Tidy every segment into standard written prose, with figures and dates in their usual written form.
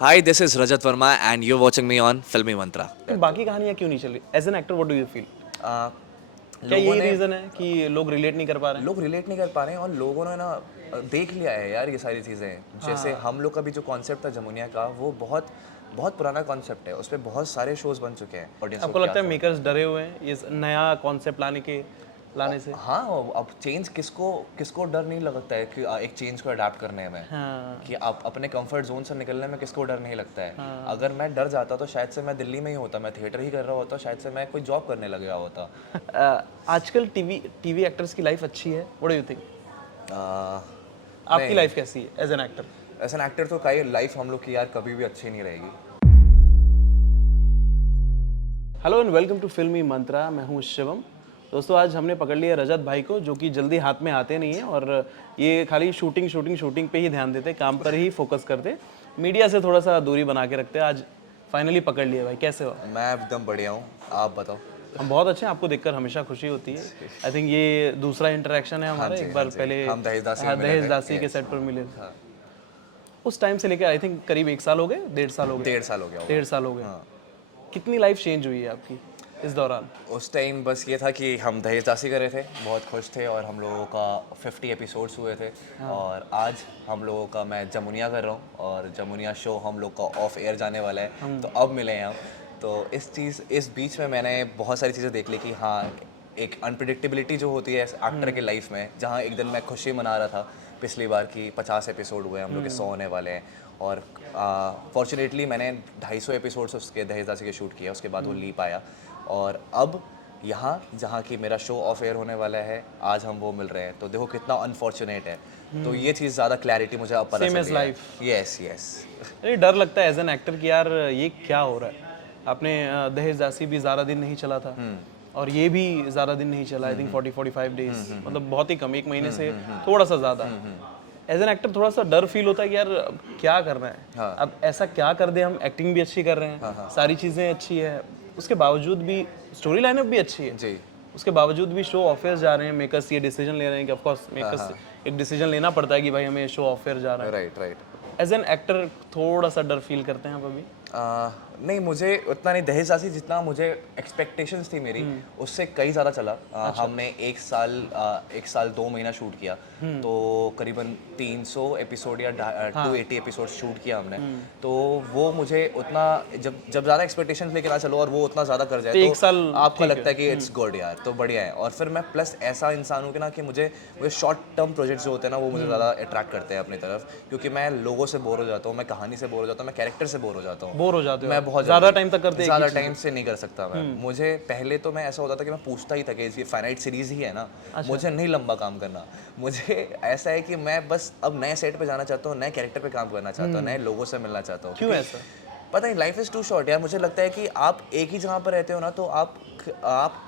Hi, this is Rajat Verma, and you're watching me on Filmy Mantra. फिर बाकी कहानियां क्यों नहीं चल रही? As an actor what do you feel? आ, क्या लोगों यही ने रीजन है कि लोग रिलेट नहीं कर पा रहे हैं? लोग रिलेट नहीं कर पा रहे हैं और लोगों ने ना देख लिया है यार ये सारी चीज़ें। जैसे हम लोग का भी जो कॉन्सेप्ट था जमुनिया का, वो बहुत बहुत पुराना कॉन्सेप्ट है। उस पे बहुत सारे शोज बन चुके हैं। ऑडियंस को आपको क्या लगता है था? मेकर्स डरे हुए हैं ये नया कॉन्सेप्ट लाने से? हाँ, अब चेंज किसको किसको डर नहीं लगता है कि एक चेंज को अडाप्ट करने में। हाँ कि आप अपने कंफर्ट जोन से निकलने में किसको डर नहीं लगता है। अगर मैं डर जाता तो शायद से मैं दिल्ली में ही होता, मैं थिएटर ही कर रहा होता, शायद से मैं कोई जॉब करने लग गया होता। आजकल टीवी एक्टर्स की लाइफ अच्छी है, व्हाट डू यू थिंक? आ, आपकी लाइफ कैसी है as an actor? As an actor तो कई लाइफ हम लोग की यार कभी भी अच्छी नहीं रहेगी। हेलो एंड वेलकम टू फिल्मी मंत्रा, मैं हूँ शिवम। दोस्तों, आज हमने पकड़ लिया रजत भाई को, जो कि जल्दी हाथ में आते नहीं हैं और ये खाली शूटिंग पे ही ध्यान देते, काम पर ही फोकस करते, मीडिया से थोड़ा सा दूरी बना के रखते हैं। आज फाइनली पकड़ लिया भाई, कैसे हो? मैं एकदम बढ़िया हूँ, आप बताओ। हम बहुत अच्छे हैं, आपको देखकर हमेशा खुशी होती है। आई थिंक ये दूसरा इंटरेक्शन है हमारा। एक बार पहले हम दहेज दासी में मिले दहेज थे। दासी के सेट पर मिले थे। उस टाइम से लेकर आई थिंक करीब 1 साल हो गए, 1.5 साल हो गए। 1.5 साल हो गया होगा। 1.5 साल हो गए। कितनी लाइफ चेंज हुई है आपकी इस दौरान? उस टाइम बस ये था कि हम दहेज दासी कर रहे थे, बहुत खुश थे और हम लोगों का 50 एपिसोड्स हुए थे। और आज हम लोगों का मैं जमुनिया कर रहा हूँ और जमुनिया शो हम लोग का ऑफ एयर जाने वाला है, तो अब मिले हैं हम। तो इस बीच में मैंने बहुत सारी चीज़ें देख ली कि हाँ, एक अनप्रिडिक्टेबिलिटी जो होती है एक्टर के लाइफ में, जहाँ एक दिन मैं खुशी मना रहा था पिछली बार की 50 एपिसोड हुए, हम लोग के 100 होने वाले हैं। और फॉर्चुनेटली मैंने 250 एपिसोड्स उसके दहेज दासी के शूट किया, उसके बाद वो ली पाया। और अब यहाँ जहाँ की मेरा शो ऑफ एयर होने वाला है, आज हम वो मिल रहे हैं, तो देखो कितना अनफॉर्चुनेट है। तो ये चीज़ ज़्यादा क्लैरिटी मुझे अब पता चल Same as रही है। life. Yes yes. अरे डर लगता है एज एन एक्टर कि यार ये क्या हो रहा है। आपने दहेज दासी भी ज़्यादा दिन नहीं चला था और ये भी ज़्यादा दिन नहीं चला। आई थिंक 40-45 डेज, मतलब बहुत ही कम, 1 महीने से थोड़ा सा ज़्यादा। एज एन एक्टर थोड़ा सा डर फील होता है कि यार अब क्या करना है। अब ऐसा क्या कर दे, हम एक्टिंग भी अच्छी कर रहे हैं, सारी चीज़ें अच्छी है, उसके बावजूद भी स्टोरी लाइनअप भी अच्छी है जी। उसके बावजूद भी शो ऑफ एयर जा रहे हैं। मेकर्स ये डिसीजन ले रहे हैं कि ऑफ कोर्स मेकर्स एक डिसीजन लेना पड़ता है कि भाई हमें शो ऑफ एयर जा रहा है। Right right. As an actor थोड़ा सा डर फील करते हैं आप अभी? नहीं, मुझे उतना नहीं दहेज दासी जितना मुझे एक्सपेक्टेशंस थी मेरी, उससे कई ज़्यादा चला। हमने 1 साल 2 महीना शूट किया, तो करीबन 300 एपिसोड या 280 एपिसोड शूट किया हमने। तो वो मुझे उतना, जब जब ज़्यादा एक्सपेक्टेशंस लेके ना चलो और वो उतना ज़्यादा कर जाए, तो तो 1 साल आपको लगता है कि इट्स गुड यार, तो बढ़िया है। और फिर मैं प्लस ऐसा इंसान हूँ कि ना कि मुझे शॉर्ट टर्म प्रोजेक्ट्स जो होते हैं ना, वो मुझे ज़्यादा अट्रैक्ट करते हैं अपनी तरफ, क्योंकि मैं लोगों से बोर हो जाता हूँ, मैं कहानी से बोर हो जाता हूँ, मैं कैरेक्टर से बोर हो जाता हूँ। बोर हो जाते हो? मैं बहुत ज़्यादा टाइम तक करते हैं ज़्यादा टाइम से नहीं कर सकता मैं। मुझे पहले तो मैं ऐसा होता था कि मैं पूछता ही था कि ये फाइनाइट सीरीज ही है ना, मुझे नहीं लंबा काम करना। मुझे ऐसा है कि मैं बस अब नए सेट पे जाना चाहता हूँ, नए कैरेक्टर पे काम करना चाहता हूँ, नए लोगों से मिलना चाहता हूँ। क्यों ऐसा? पता नहीं, लाइफ इज़ टू शॉर्ट यार। मुझे लगता है कि आप एक ही जगह पर रहते हो ना, तो आप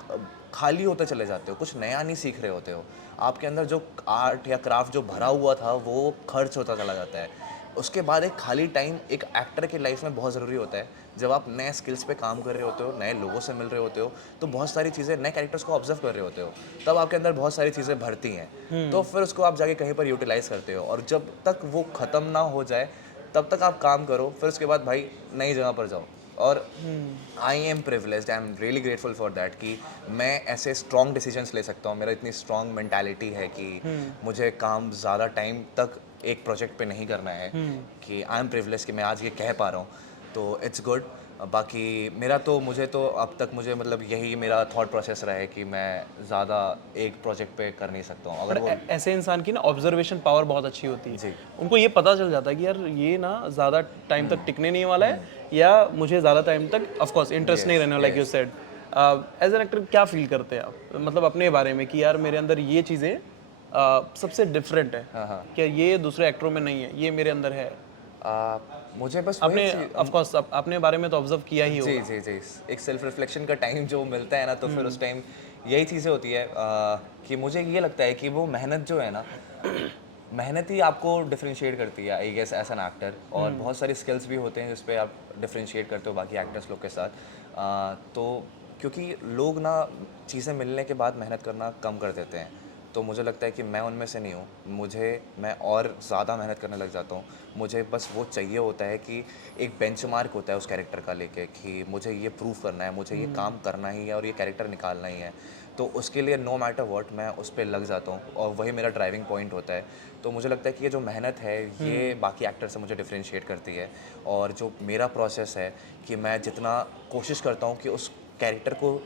खाली होते चले जाते हो, कुछ नया नहीं सीख रहे होते हो। आपके अंदर जो आर्ट या क्राफ्ट जो भरा हुआ था, वो खर्च होता चला जाता है। उसके बाद एक खाली टाइम एक एक्टर की लाइफ में बहुत ज़रूरी होता है। जब आप नए स्किल्स पे काम कर रहे होते हो, नए लोगों से मिल रहे होते हो, तो बहुत सारी चीज़ें, नए कैरेक्टर्स को ऑब्जर्व कर रहे होते हो, तब आपके अंदर बहुत सारी चीज़ें भरती हैं। तो फिर उसको आप जाके कहीं पर यूटिलाइज़ करते हो, और जब तक वो ख़त्म ना हो जाए तब तक आप काम करो। फिर उसके बाद भाई नई जगह पर जाओ। और I am privileged, I am really grateful for that कि मैं ऐसे स्ट्रॉन्ग डिसीजंस ले सकता हूँ। मेरा इतनी स्ट्रॉन्ग मेंटालिटी है कि मुझे काम ज़्यादा टाइम तक एक प्रोजेक्ट पे नहीं करना है। कि आई एम प्रिविलेज कि मैं आज ये कह पा रहा हूँ, तो इट्स गुड। बाकी मेरा तो, मुझे तो अब तक, मुझे मतलब यही मेरा थॉट प्रोसेस रहा है कि मैं ज़्यादा एक प्रोजेक्ट पे कर नहीं सकता हूँ। अगर वो ऐसे इंसान की ना ऑब्जर्वेशन पावर बहुत अच्छी होती है। जी। उनको ये पता चल जाता है कि यार ये ना ज़्यादा टाइम तक टिकने नहीं वाला है, या मुझे ज़्यादा टाइम तक ऑफ कोर्स इंटरेस्ट नहीं रहने वाला, like you said. As an actor क्या फील करते हैं आप, मतलब अपने बारे में, कि यार मेरे अंदर ये चीज़ें सबसे डिफरेंट है, क्या ये दूसरे एक्टरों में नहीं है, ये मेरे अंदर है? मुझे बस आपने वही ऑफ कोर्स अपने बारे में तो ऑब्जर्व किया ही जी होगा। जी जी, एक सेल्फ रिफ्लेक्शन का टाइम जो मिलता है ना, तो फिर उस टाइम यही चीज़ें होती है। कि मुझे ये लगता है कि वो मेहनत जो है ना, मेहनत ही आपको डिफरेंशिएट करती है, I guess, as an actor. और बहुत सारी स्किल्स भी होते हैं जिस पे आप डिफरेंशिएट करते हो बाकी एक्टर्स लोग के साथ। तो क्योंकि लोग ना चीज़ें मिलने के बाद मेहनत करना कम कर देते हैं, तो मुझे लगता है कि मैं उनमें से नहीं हूँ। मैं और ज़्यादा मेहनत करने लग जाता हूँ। मुझे बस वो चाहिए होता है कि एक बेंचमार्क होता है उस कैरेक्टर का लेके कि मुझे ये प्रूव करना है, मुझे ये काम करना ही है और ये कैरेक्टर निकालना ही है। तो उसके लिए नो मैटर व्हाट मैं उस पे लग जाता हूँ और वही मेरा ड्राइविंग पॉइंट होता है। तो मुझे लगता है कि ये जो मेहनत है ये बाकी एक्टर से मुझे डिफरेंशिएट करती है। और जो मेरा प्रोसेस है कि मैं जितना कोशिश करता हूँ कि उस कैरेक्टर को,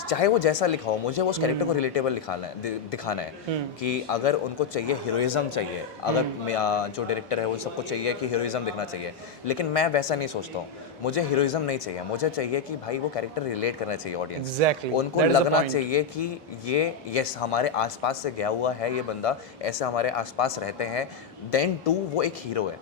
चाहे वो जैसा लिखा हो, मुझे वो उस कैरेक्टर को रिलेटेबल दिखाना है, दिखाना है कि अगर उनको चाहिए हीरोइज्म चाहिए, अगर जो डायरेक्टर है उन सबको चाहिए कि हीरोइज्म दिखना चाहिए, लेकिन मैं वैसा नहीं सोचता हूँ। मुझे हीरोइज्म नहीं चाहिए, मुझे चाहिए कि भाई वो कैरेक्टर रिलेट करना चाहिए ऑडियंस, एग्जैक्टली, उनको दैट इज द लगना पॉइंट। चाहिए कि ये यस हमारे आसपास से गया हुआ है, ये बंदा ऐसे हमारे आसपास रहते हैं, देन टू वो एक हीरो है।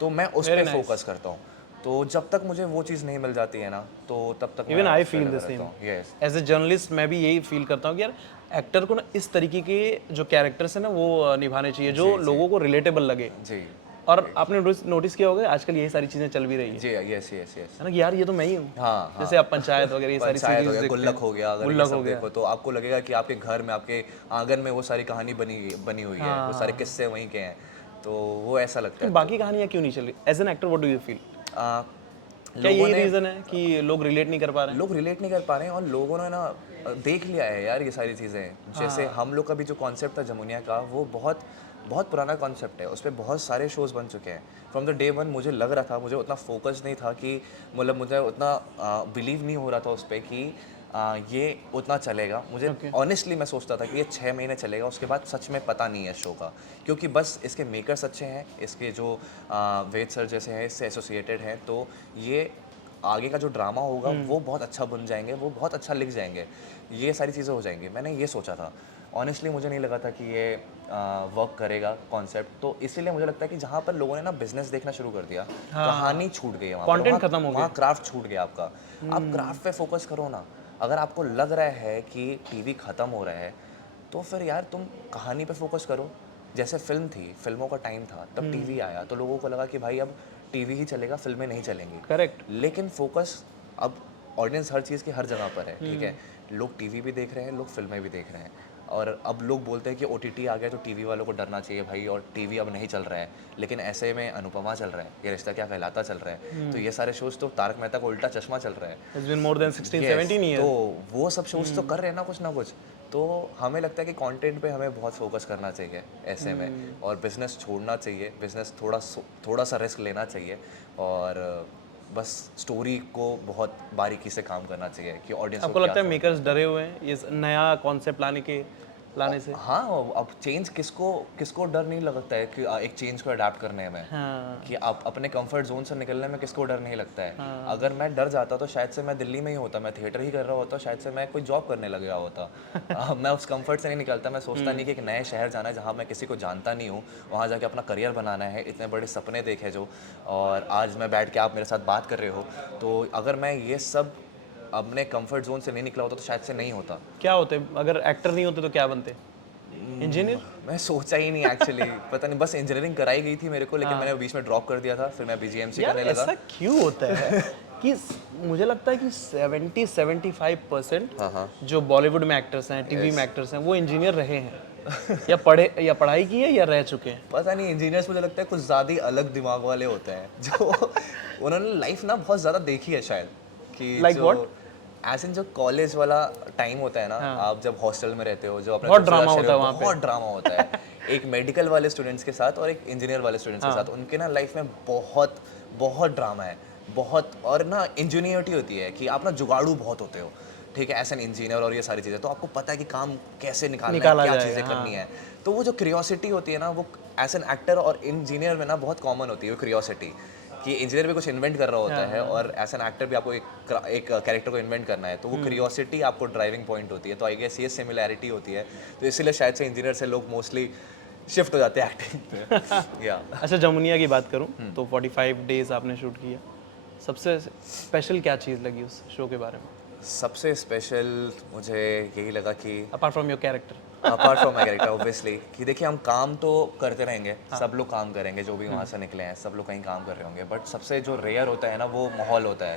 तो मैं उस वेरी पर नाइस। फोकस करता हूँ। तो जब तक मुझे वो चीज़ नहीं मिल जाती है ना, तो तब तक मैं इवन आई उस पर फील द लगा रहता सेम। हूँ। यस एज ए जर्नलिस्ट मैं भी यही फील करता हूँ कि यार एक्टर को ना इस तरीके के जो कैरेक्टर्स हैं ना वो निभाने चाहिए जो लोगों को रिलेटेबल लगे। जी और आपने नोटिस किया होगा आजकल यही सारी चीज़ें चल भी रही है जी, यस यस यस। है ना कि यार ये तो मैं ही हूँ। हाँ हाँ, जैसे आप पंचायत वगैरह ये सारी पंचायत हो सीरीज गया, देखते गुल्लक हैं। हो गया, अगर ये गुल्लक हो सब गया। देखो तो आपको लगेगा कि आपके घर में, आपके आंगन में वो सारी कहानी बनी बनी हुई है, वो सारे किस्से वहीं के हैं। तो वो ऐसा लगता फिर है। तो बाकी कहानियाँ क्यों नहीं चल रही? As an actor what do you feel? आ, क्या लोगों यही ने रीज़न है कि लोग रिलेट नहीं कर पा रहे हैं? लोग रिलेट नहीं कर पा रहे हैं और लोगों ने ना देख लिया है यार ये सारी चीज़ें। जैसे हम लोग का भी जो कॉन्सेप्ट था जमुनिया का, वो बहुत बहुत पुराना कॉन्सेप्ट है, उस पर बहुत सारे शोज़ बन चुके हैं। फ्रॉम द डे वन मुझे लग रहा था, मुझे उतना फोकस नहीं था कि मतलब मुझे उतना बिलीव नहीं हो रहा था उस पर कि ये उतना चलेगा। मुझे ओके। ऑनेस्टली मैं सोचता था कि ये 6 महीने चलेगा, उसके बाद सच में पता नहीं है शो का, क्योंकि बस इसके मेकर्स अच्छे हैं, इसके जो वेद सर जैसे हैं इससे एसोसिएटेड हैं, तो ये आगे का जो ड्रामा होगा वो बहुत अच्छा बन जाएंगे, वो बहुत अच्छा लिख जाएंगे, ये सारी चीज़ें हो जाएंगी। मैंने ये सोचा था। ऑनेस्टली मुझे नहीं लगा था कि ये वर्क करेगा कॉन्सेप्ट। तो इसीलिए मुझे लगता है कि जहाँ पर लोगों ने ना बिजनेस देखना शुरू कर दिया, कहानी छूट गई है वहाँ पर, कंटेंट खत्म हो वहाँ गया। क्राफ्ट छूट गया आपका। आप क्राफ्ट पे फोकस करो ना। अगर आपको लग रहा है कि टीवी ख़त्म हो रहा है, तो फिर यार तुम कहानी पे फोकस करो। जैसे फिल्म थी, फिल्मों का टाइम था, तब टीवी आया तो लोगों को लगा कि भाई अब टीवी ही चलेगा, फिल्में नहीं चलेंगी। करेक्ट। लेकिन फोकस अब ऑडियंस हर चीज़ की हर जगह पर है, ठीक है। लोग टीवी भी देख रहे हैं, लोग फिल्में भी देख रहे हैं। और अब लोग बोलते हैं कि ओटीटी आ गया तो टीवी वालों को डरना चाहिए भाई, और टीवी अब नहीं चल रहा है। लेकिन ऐसे में अनुपमा चल रहा है, ये रिश्ता क्या कहलाता चल रहा है, तो ये सारे शोज़, तो तारक मेहता का उल्टा चश्मा चल रहा है। It's been more than 16 Yes, 17 तो ईयर। वो सब शोज़ तो कर रहे हैं ना कुछ। तो हमें लगता है कि कंटेंट पे हमें बहुत फोकस करना चाहिए ऐसे में, और बिजनेस छोड़ना चाहिए, बिजनेस थोड़ा सा रिस्क लेना चाहिए, और बस स्टोरी को बहुत बारीकी से काम करना चाहिए कि ऑडियंस को आपको क्या लगता है समझ। मेकर्स डरे हुए हैं ये नया कॉन्सेप्ट लाने से? हाँ, अब चेंज किसको डर नहीं लगता है कि एक चेंज को अडाप्ट करने में, हाँ। कि आप अपने कंफर्ट जोन से निकलने में किसको डर नहीं लगता है। अगर मैं डर जाता तो शायद से मैं दिल्ली में ही होता, मैं थिएटर ही कर रहा होता, शायद से मैं कोई जॉब करने लग गया होता। मैं उस कंफर्ट से नहीं निकलता। मैं सोचता नहीं कि एक नए शहर जाना है जहाँ मैं किसी को जानता नहीं हूँ, वहाँ जाके अपना करियर बनाना है, इतने बड़े सपने देखे जो, और आज मैं बैठ के आप मेरे साथ बात कर रहे हो। तो अगर मैं ये सब अपने कंफर्ट जोन से नहीं निकला होता तो शायद से नहीं होता। क्या होते अगर एक्टर नहीं होते तो क्या बनते? इंजीनियर? मैं सोचा ही नहीं एक्चुअली, पता नहीं, बस इंजीनियरिंग कराई गई थी मेरे को, लेकिन मैंने बीच में ड्रॉप कर दिया था, फिर मैं बीजीएमसी यार करने लगा। ऐसा क्यों होता है कि मुझे लगता है कि 70-75% जो बॉलीवुड में एक्टर्स हैं, टीवी में एक्टर्स हैं, वो इंजीनियर रहे हैं या पढ़ाई की है या रह चुके हैं। पता नहीं, इंजीनियर्स मुझे लगता है कुछ ज़्यादा ही अलग दिमाग वाले होते हैं, जो उन्होंने लाइफ ना बहुत ज़्यादा देखी है शायद, कि Like जो what? ऐसे जो कॉलेज वाला टाइम होता है ना, आप जब हॉस्टल में रहते हो, जो अपने बहुत दोस्तों के ड्रामा साथ होता है share- वहाँ पे। बहुत ड्रामा होता है। एक मेडिकल वाले स्टूडेंट्स के साथ और एक इंजीनियर वाले स्टूडेंट्स के साथ, उनके ना लाइफ में बहुत बहुत ड्रामा है, बहुत। और ना इंजीनियरिटी होती है कि आप ना जुगाड़ू बहुत होते हो, ठीक है, एज एन इंजीनियर, और ये सारी चीज़ें, तो आपको पता है कि काम कैसे निकालना है, क्या जाएगा, चीज़ें करनी है। तो वो जो क्यूरियोसिटी होती है ना, वो एज एन एक्टर और इंजीनियर में ना बहुत कॉमन होती है वो क्यूरियोसिटी, कि इंजीनियर भी कुछ इन्वेंट कर रहा होता है और एज एन एक्टर भी आपको एक कैरेक्टर को इन्वेंट करना है, तो वो क्यूरियोसिटी आपको ड्राइविंग पॉइंट होती है। तो आई गेस ये सिमिलैरिटी होती है, तो इसीलिए शायद से इंजीनियर से लोग मोस्टली शिफ्ट हो जाते हैं एक्टिंग पे। या अच्छा, जमुनिया की बात करूं तो 45 डेज आपने शूट किया। सबसे स्पेशल क्या चीज़ लगी उस शो के बारे में सबसे स्पेशल मुझे यही लगा कि apart from your character? Apart from my character obviously कि देखिए हम काम तो करते रहेंगे, सब लोग काम करेंगे, जो भी वहाँ से निकले हैं सब लोग कहीं काम कर रहे होंगे, बट सबसे जो रेयर होता है ना वो माहौल होता है।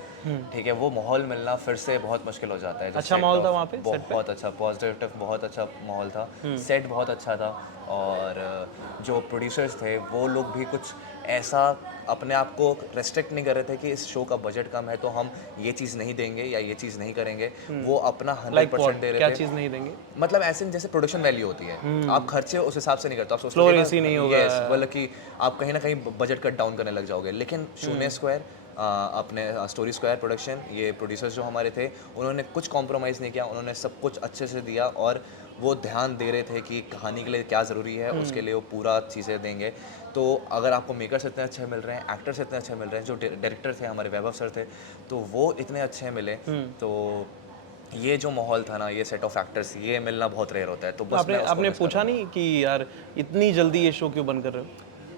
ठीक है, वो माहौल मिलना फिर से बहुत मुश्किल हो जाता है। जो अच्छा set माहौल था of- वहाँ पे, set पे? बहुत अच्छा पॉजिटिव, बहुत अच्छा माहौल था, सेट बहुत अच्छा था, और जो प्रोड्यूसर्स थे वो लोग भी कुछ ऐसा अपने आप को रेस्ट्रिक्ट नहीं कर रहे थे कि इस शो का बजट कम है तो हम ये चीज़ नहीं देंगे या ये चीज़ नहीं करेंगे। वो अपना 100% दे क्या रहे थे। चीज़ नहीं देंगे? मतलब ऐसे जैसे प्रोडक्शन वैल्यू होती है, आप खर्चे उस हिसाब से नहीं करते, आप सोचते Floor हो AC नहीं होगा। यस बोले कि आप कहीं ना कहीं बजट कट डाउन करने लग जाओगे, लेकिन शून्य स्क्वायर अपने स्टोरी स्क्वायर प्रोडक्शन, ये प्रोड्यूसर्स जो हमारे थे उन्होंने कुछ कॉम्प्रोमाइज़ नहीं किया, उन्होंने सब कुछ अच्छे से दिया, और वो ध्यान दे रहे थे कि कहानी के लिए क्या ज़रूरी है उसके लिए वो पूरा चीज़ें देंगे। तो अगर आपको मेकर्स इतने अच्छे मिल रहे हैं, एक्टर्स इतने अच्छे मिल रहे हैं, जो डायरेक्टर थे हमारे वैभव सर थे, तो वो इतने अच्छे मिले, तो ये जो माहौल था ना, ये सेट ऑफ फैक्टर्स, ये मिलना बहुत रेयर होता है। तो बस आपने मैं उसको आपने मिस कर पूछा रहा हूँ। नहीं कि यार इतनी जल्दी ये शो क्यों बंद कर रहे हो?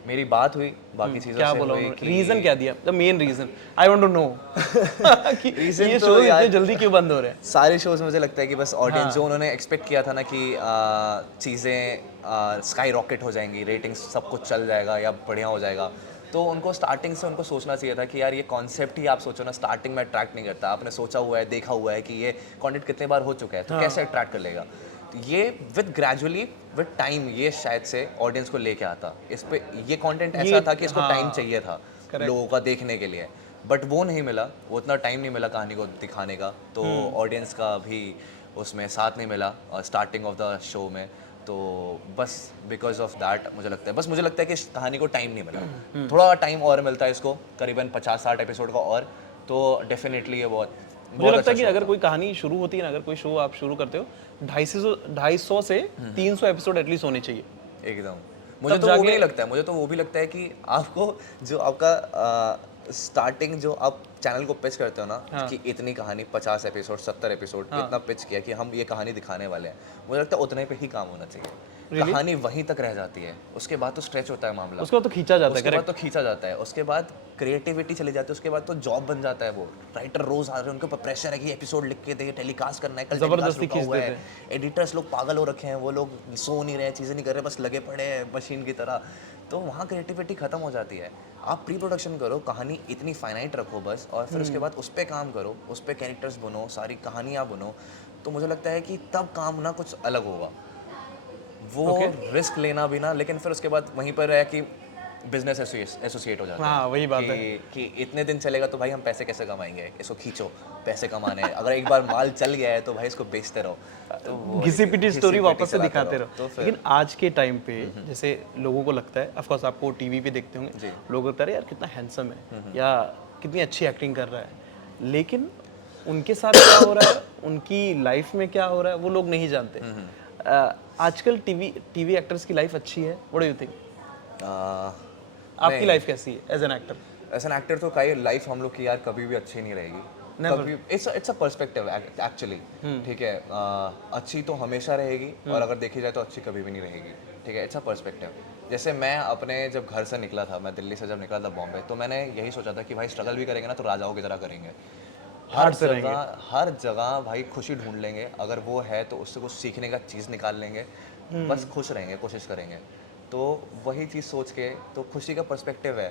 मेरी बात हुई बाकी चीज़ों क्या से बोला हुई उन्होंने? कि रीजन क्या दिया? The main reason I want to know कि Reason ये तो शो यार- इतने जल्दी क्यों बंद हो रहे हैं? सारे शोज मुझे लगता है कि बस ऑडियंस हाँ। जो उन्होंने एक्सपेक्ट किया था ना कि चीज़ें स्काई रॉकेट हो जाएंगी, रेटिंग्स सब कुछ चल जाएगा या बढ़िया हो जाएगा, तो उनको स्टार्टिंग से उनको सोचना चाहिए था कि यार ये कॉन्सेप्ट ही आप सोचो ना, स्टार्टिंग में अट्रैक्ट नहीं करता। आपने सोचा हुआ है, देखा हुआ है कि ये कंटेंट कितने बार हो चुका है, तो कैसे अट्रैक्ट कर लेगा। तो ये विद ग्रेजुअली विद टाइम ये शायद से ऑडियंस को लेके आता। इस पे ये कंटेंट ऐसा ये था कि इसको टाइम हाँ, चाहिए था correct. लोगों का देखने के लिए, बट वो नहीं मिला, वो इतना टाइम नहीं मिला कहानी को दिखाने का, तो ऑडियंस का भी उसमें साथ नहीं मिला स्टार्टिंग ऑफ द शो में। तो बस बिकॉज ऑफ दैट मुझे लगता है कि इस कहानी को टाइम नहीं मिला। थोड़ा टाइम और मिलता है इसको, करीबन 50-60 एपिसोड का, और तो डेफिनेटली ये बहुत मुझे बहुत लगता अच्छा है कि show अगर था। कोई कहानी शुरू होती है ना, अगर कोई शो आप शुरू करते हो, 250 से 300 एपिसोड एटलीस्ट होने चाहिए। एकदम मुझे तब तो वो भी जाके- नहीं लगता है, मुझे तो वो भी लगता है कि आपको जो आपका स्टार्टिंग जो आप चैनल को पिच करते हो ना कि इतनी कहानी 50 एपिसोड 70 एपिसोड इतना पिच किया कि हम ये कहानी दिखाने वाले हैं, मुझे लगता है उतने पे ही काम होना चाहिए। कहानी वहीं तक रह जाती है, उसके बाद तो स्ट्रेच होता है मामला, उसके बाद तो खींचा जाता है। उसके बाद तो खींचा जाता है, उसके बाद क्रिएटिविटी चली जाती है, उसके बाद तो जॉब बन जाता है। वो राइटर रोज आ रहे हैं, उनके ऊपर प्रेशर है कि एपिसोड लिख के दे, टेलीकास्ट करना है, कल जबरदस्ती टेलीकास्ट रुका हुआ खींच है। एडिटर्स लोग पागल हो रखे हैं, वो लोग सो नहीं रहे, चीज़ें नहीं कर रहे, बस लगे पड़े हैं मशीन की तरह। तो वहाँ क्रिएटिविटी खत्म हो जाती है। आप प्री प्रोडक्शन करो, कहानी इतनी फाइनाइट रखो बस, और फिर उसके बाद उस पर काम करो, उस पर कैरेक्टर्स बनो, सारी कहानियाँ बनो, तो मुझे लगता है कि तब काम ना कुछ अलग होगा। वो रिस्क लेना भी ना, लेकिन फिर उसके बाद वहीं पर है कि बिजनेस एसोसिएट हो जाता है। हाँ, वही बात कि इतने दिन चलेगा तो भाई हम पैसे कैसे कमाएंगे, इसको खींचो, पैसे कमाने हैं। अगर एक बार माल चल गया है तो भाई इसको बेचते रहो, तो वो घिसी पिटी स्टोरी वापस से चलाते दिखाते तो रहो। फिर लेकिन आज के टाइम पे जैसे लोगों को लगता है, ऑफ कोर्स आपको टीवी पे देखते होंगे, लोग लगता है यार कितना हैंडसम है या कितनी अच्छी एक्टिंग कर रहा है, लेकिन उनके साथ क्या हो रहा है, उनकी लाइफ में क्या हो रहा है, वो लोग नहीं जानते। आजकल टीवी एक्टर्स की लाइफ अच्छी है? What do you think? आपकी लाइफ कैसी है as an actor? As an actor तो कई लाइफ हम लोग की यार कभी भी अच्छी नहीं रहेगी, कभी। इट्स अ पर्सपेक्टिव एक्चुअली, ठीक है। अच्छी तो हमेशा रहेगी, और अगर देखी जाए तो अच्छी कभी भी नहीं रहेगी, ठीक है। It's a perspective. जैसे मैं अपने जब घर से निकला था, मैं दिल्ली से जब निकला था बॉम्बे, तो मैंने यही सोचा था कि भाई स्ट्रगल भी करेंगे ना तो राजाओं की तरह करेंगे। हर जगह भाई खुशी ढूंढ लेंगे, अगर वो है तो उससे कुछ सीखने का चीज़ निकाल लेंगे, बस खुश रहेंगे, कोशिश करेंगे। तो वही चीज़ सोच के, तो खुशी का पर्सपेक्टिव है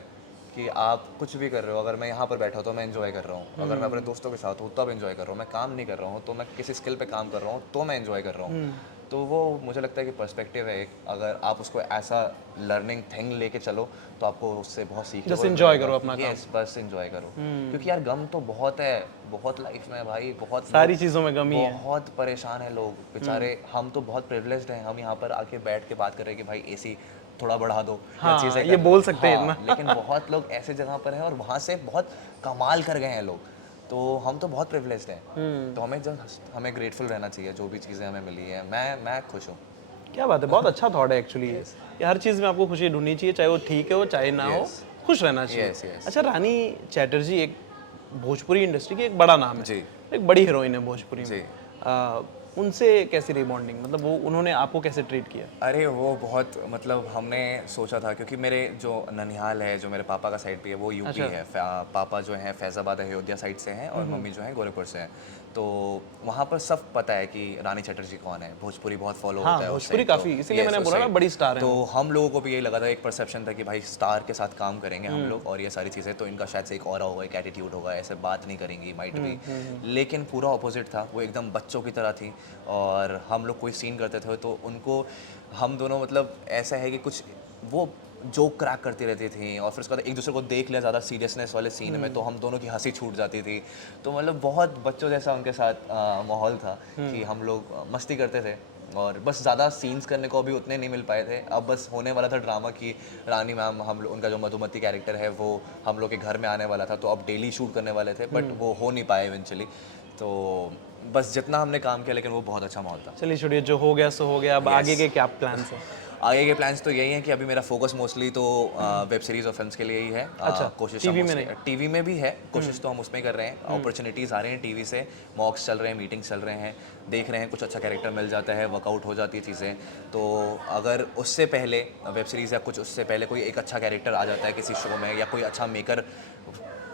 कि आप कुछ भी कर रहे हो। अगर मैं यहाँ पर बैठा हूँ तो मैं एंजॉय कर रहा हूँ, अगर मैं अपने दोस्तों के साथ हूँ तब एंजॉय कर रहा हूँ, मैं काम नहीं कर रहा हूँ तो मैं किसी स्किल पे काम कर रहा हूँ तो मैं एंजॉय कर रहा हूँ। तो वो मुझे लगता है कि पर्सपेक्टिव है एक, अगर आप उसको ऐसा लर्निंग थिंग लेके चलो तो आपको उससे बहुत सीखने Just enjoy करो अपना काम। यस, बस एंजॉय करो, क्योंकि यार गम तो बहुत है, बहुत लाइफ में भाई, बहुत सारी चीज़ों में गम ही है। बहुत परेशान है लोग बेचारे। हम तो बहुत प्रिविलेज्ड हैं, हम यहाँ पर आके बैठ के बात कर रहे हैं कि भाई एसी थोड़ा बढ़ा दो, हाँ, चीज़ें ये कर बोल लो। सकते हैं हाँ, लेकिन बहुत लोग ऐसे जगह पर हैं और वहाँ से बहुत कमाल कर गए हैं लोग, तो हम तो बहुत प्रिविलेज्ड हैं। तो हमें ग्रेटफुल रहना चाहिए जो भी चीज़ें हमें मिली है। मैं खुश हूँ। क्या बात है, बहुत अच्छा थॉट है एक्चुअली ये। हर चीज़ में आपको खुशी ढूंढनी चाहिए, चाहे वो ठीक हो चाहे ना हो, खुश रहना चाहिए। Yes. अच्छा, रानी चैटर्जी एक भोजपुरी इंडस्ट्री की एक बड़ा नाम है जी। एक बड़ी हीरोइन है भोजपुरी जी। में। उनसे कैसी रही बॉन्डिंग, मतलब वो उन्होंने आपको कैसे ट्रीट किया? अरे वो बहुत मतलब हमने सोचा था क्योंकि मेरे जो ननिहाल है, जो मेरे पापा का साइड पे है वो यूपी है। पापा जो हैं फैज़ाबाद अयोध्या साइड से हैं और मम्मी जो हैं गोरखपुर से हैं। तो वहाँ पर सब पता है कि रानी चटर्जी कौन है, भोजपुरी बहुत फॉलो हाँ, होता है उस भोजपुरी साइड। तो काफ़ी, इसीलिए yes, मैंने उस बोला ना साइड। बड़ी स्टार है तो वो। हम लोगों को भी यही लगा था, एक परसेप्शन था कि भाई स्टार के साथ काम करेंगे हम लोग और ये सारी चीज़ें, तो इनका शायद से एक ऑरा होगा, एक एटीट्यूड होगा, ऐसे बात नहीं करेंगी माइट भी। लेकिन पूरा ऑपोजिट था, वो एकदम बच्चों की तरह थी। और हम लोग कोई सीन करते थे तो उनको हम दोनों मतलब ऐसा है कि कुछ वो जोक क्रैक करती रहती थी और फिर उसके बाद एक दूसरे को देख लिया ज़्यादा सीरियसनेस वाले सीन में तो हम दोनों की हंसी छूट जाती थी। तो मतलब बहुत बच्चों जैसा उनके साथ माहौल था कि हम लोग मस्ती करते थे और बस ज़्यादा सीन्स करने को अभी उतने नहीं मिल पाए थे। अब बस होने वाला था ड्रामा कि रानी मैम हम लोग, उनका जो मधुमती कैरेक्टर है वो हम लोग के घर में आने वाला था, तो अब डेली शूट करने वाले थे बट वो हो नहीं पाए इवेंचुअली। तो बस जितना हमने काम किया, लेकिन वो बहुत अच्छा माहौल था। चलिए छोड़िए, जो हो गया सो हो गया, अब आगे के क्या प्लान्स हैं? आगे के प्लान्स तो यही हैं कि अभी मेरा फोकस मोस्टली तो वेब सीरीज और फिल्म्स के लिए ही है। अच्छा, कोशिश टीवी हम में उसमें, टीवी में भी है, कोशिश तो हम उसमें कर रहे हैं। अपॉर्चुनिटीज़ आ रहे हैं टीवी से, मॉक्स चल रहे हैं, मीटिंग्स चल रहे हैं, देख रहे हैं कुछ अच्छा कैरेक्टर मिल जाता है, वर्कआउट हो जाती है चीज़ें। तो अगर उससे पहले वेब सीरीज़ या कुछ उससे पहले कोई एक अच्छा कैरेक्टर आ जाता है किसी शो में या कोई अच्छा मेकर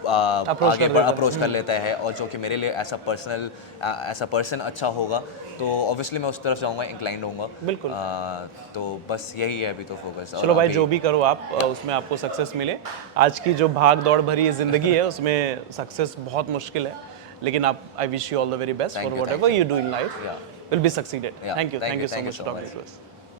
आगे अप्रोच कर लेता है और जो कि मेरे लिए ऐसा पर्सन अच्छा होगा, तो ऑब्वियसली मैं उस तरफ जाऊंगा, इंक्लाइंड होऊंगा। बिल्कुल। तो बस यही है अभी तो फोकस। चलो भाई, जो भी करो आप, उसमें आपको सक्सेस मिले। आज की जो भाग दौड़ भरी ज़िंदगी है उसमें सक्सेस बहुत मुश्किल है, लेकिन आप, I wish you all the very best for you, what thank ever you do in life, Yeah. Will be succeeded. Yeah, thank you thank you so so much for much. Talking to us.